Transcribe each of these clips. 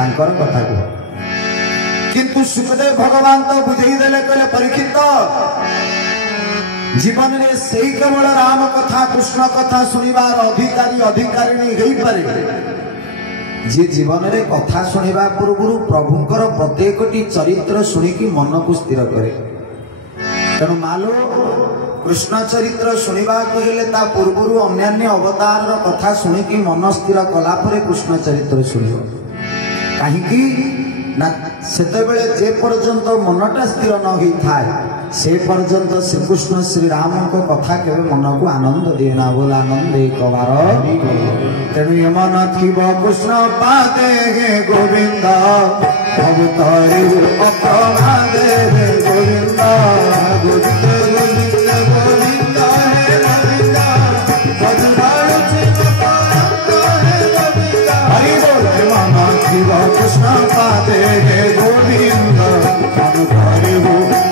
तांकर कथा को किंतु सुखदेव भगवान तो बुझे देले कहले परीक्षित जीवन में से केवल राम कथा कृष्ण कथा सुनिबार अधिकारी अधिकारिणी हो पारे जे जीवन में कथा सुनिबा पूर्व प्रभुंकर प्रत्येकटी चरित्र सुनिकी मन को स्थिर करे तेणु मालो कृष्ण चरित्र सुनिबा हेले ता पूर्व अन्यान्य अवतार कथा सुनिकी मन स्थिर कला परे कृष्ण चरित्र सुनियो कहीं ना सेतेबेले जे पर्यंत मनटा स्थिर न होई थाए से पर्यंत श्रीकृष्ण श्री राम को कथा के मन को आनंद दिए ना बोला आनंद कबार तेणु ये मन थी कृष्ण पादे गे गोविंद भवतारे अपराधे गे गोविंद गोविंद गोविंद गोविंद हे गोविंद भजनाय हरि बोल मन थी कृष्ण पादे गे गोविंद भवतारे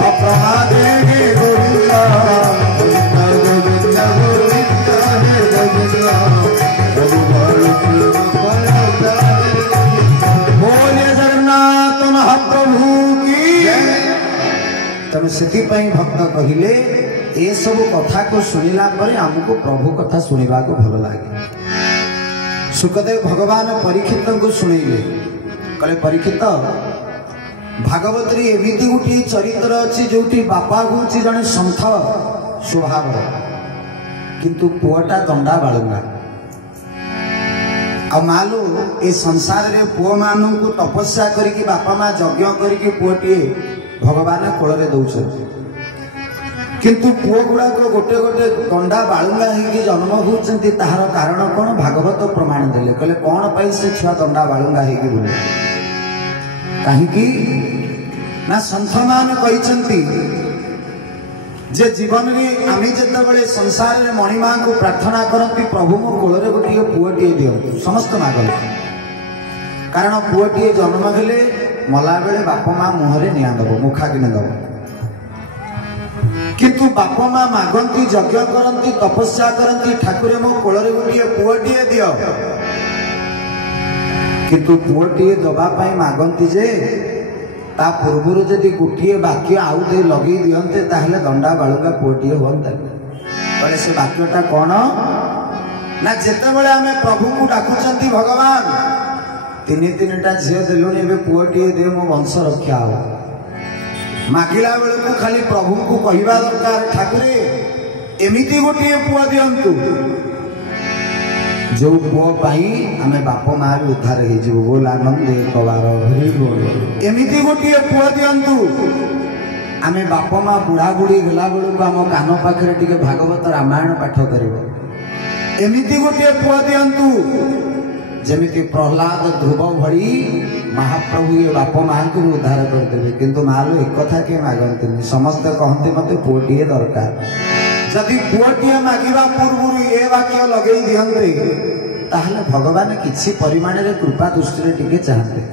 अपराधे गे गोविंद गोविंद गोविंद गोविंद हे गोविंद बोले जगन्नाथ महाप्रभु की तेणु से भक्त कहले ये सब कथा को सुनिला पर आमको प्रभु कथा सुनिबा को भल लगे सुखदेव भगवान परीक्षित को सुनैले कहले परीक्षित भागवत एमती गोटे चरित्र अच्छी जो बापा हूँ जड़े सन्थ स्वभाव किंतु पुआटा दंडा बालुंगा आ मालो ए संसार रे पुओ मानू को तपस्या करके बापा माँ यज्ञ करके पुओटी भगवान कोल दौरान किंतु पुओ गुड़ाक गोटे गोटे दंडा बालुंगा होगी जन्म होती तार कारण कौन भागवत प्रमाण देले कहले कौन पाई से छुआ दंडा बालुंगा होगी बोले कहीं ना सन्थ मान कहते जे जीवन में आम जिते संसार में मणिमा को प्रार्थना करती प्रभु मो कोल गोटे पुओटे दिंतु समस्त मागल कारण पुओटे जन्म हेले मला बेले बाप माँ मुहरे निआ दब मुखा किने दब किंतु बाप माँ मागंती यज्ञ करती तपस्या करती ठाकुर मो कोल गोटे पुओटे दियो किंतु पुओटे दवाई मागंती जे ता पूर्व जदि गोटे वाक्य आउ दे लगे दियंते ताहले दंडा बालुंगा पुओटे होता बोले से वाक्यटा कौन ना जिते बड़े आम प्रभु को डाकुचंती भगवान तीन तीनटा झील देलुनी ए पुओटे दे मो वंश रक्षा हो मागिला बेलू को खाली प्रभु को कहवा दरकार ठाकुरे एमिति गोटे पुओ दियंतु जो पुओ पाई आमे बाप माँ भी उद्धार हो बोल आनंद कबार एमिति गोटे पुओ दियंतु आमे बाप माँ बुढ़ा बुढ़ी गला बेलू को आम कान पाखे टिके भागवत रामायण पाठ कर एमिति गोटे पुओ दियंतु जमिति प्रहलाद ध्रुव भली महाप्रभु ये बाप माँ को उद्धार करदे किंतु मालो एक कथा किए मागती समस्ते कहते मत पुओटे दरकार जदि पुओटे मागिबा पूर्व ये वाक्य लगे दियंते ताहले भगवान किछि परिमाण रे कृपा दृष्टि टिके चाहते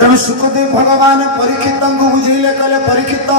तेणु सुखदेव भगवान परीक्षित को बुझेले कहले परीक्षित